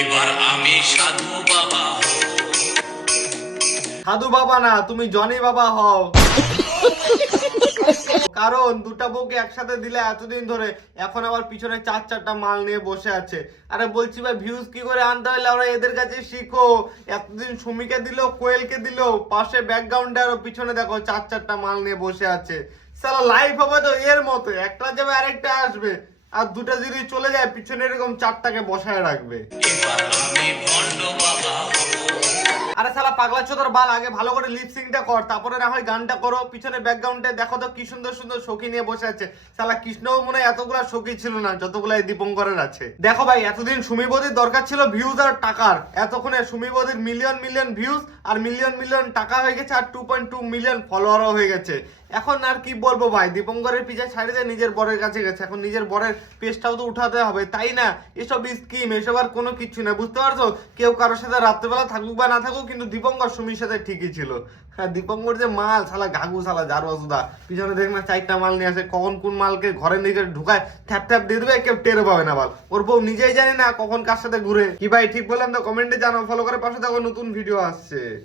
এবার আমি সাধু বাবা। সাধু বাবা না, তুমি জনি বাবা হও। কারণ দুটা বউকে একসাথে দিলে এতদিন ধরে, এখন আবার পিছনে চার চারটা মাল নিয়ে বসে আছে। আরে বলছি ভাই, ভিউজ কি করে আনতে হলে ওরা এদের কাছে শিখো। এতদিন সুমিকে দিল, কোয়েলকে দিল, পাশে ব্যাকগ্রাউন্ডে আরো পিছনে দেখো চার চারটা মাল নিয়ে বসে আছে। সালা লাইফ হবে তো এর মতো, একটা যাবে আরেকটা আসবে, আর দুটা যদি চলে যায় পিছনে এরকম চারটাকে বসায় রাখবে। এবার আমি ভণ্ড বাবা। আরে শালা পাগলা চোদার বাল, আগে ভালো করে লিপসিংটা কর, তারপরে না হয় গানটা করো। পিছনে ব্যাকগ্রাউন্ডে দেখো তো কি সুন্দর সুন্দর সখী নিয়ে বসে আছে। শালা কৃষ্ণও মনে হয় এতগুলা সখী ছিল না যতগুলা এই দীপঙ্করের আছে। দেখো ভাই, এতদিন সুমি বৌদির দরকার ছিল ভিউজ আর টাকার, এতক্ষণে সুমি বৌদির মিলিয়ন মিলিয়ন ভিউজ আর মিলিয়ন মিলিয়ন টাকা হয়ে গেছে, আর 2.2 মিলিয়ন ফলোয়ারও হয়ে গেছে। এখন আর কি বলবো ভাই, দীপঙ্করের পিছে ছাড়ি দিয়ে নিজের বরের কাছে গেছে, এখন নিজের বরের পেজটাও তো উঠাতে হবে, তাই না? এসব স্কিম, এসব আর কোনো কিছু না, বুঝতে পারছো? কেউ কারোর সাথে রাত্রেবেলা থাকুক বা না থাকুক, কিন্তু দীপঙ্কর সুমির সাথে ঠিকই ছিল। হ্যাঁ, দীপঙ্কর যে মাল, শালা ঘাঘু, শালা জারবাজুদা, পিছনে দেখ না চারটা মাল নিয়ে আসে, কখন কোন মালকে ঘরে নিয়ে ঢুকায় থ্যাপ থ্যাপ দিয়ে দেবে, কেউ টেরও পাবে না। বল, ওর বউ নিজেই জানে না কখন কার সাথে ঘুরে। কি ভাই ঠিক বললাম তো? কমেন্টে জানাও, ফলো করে পাশে থাকো, নতুন ভিডিও আসছে।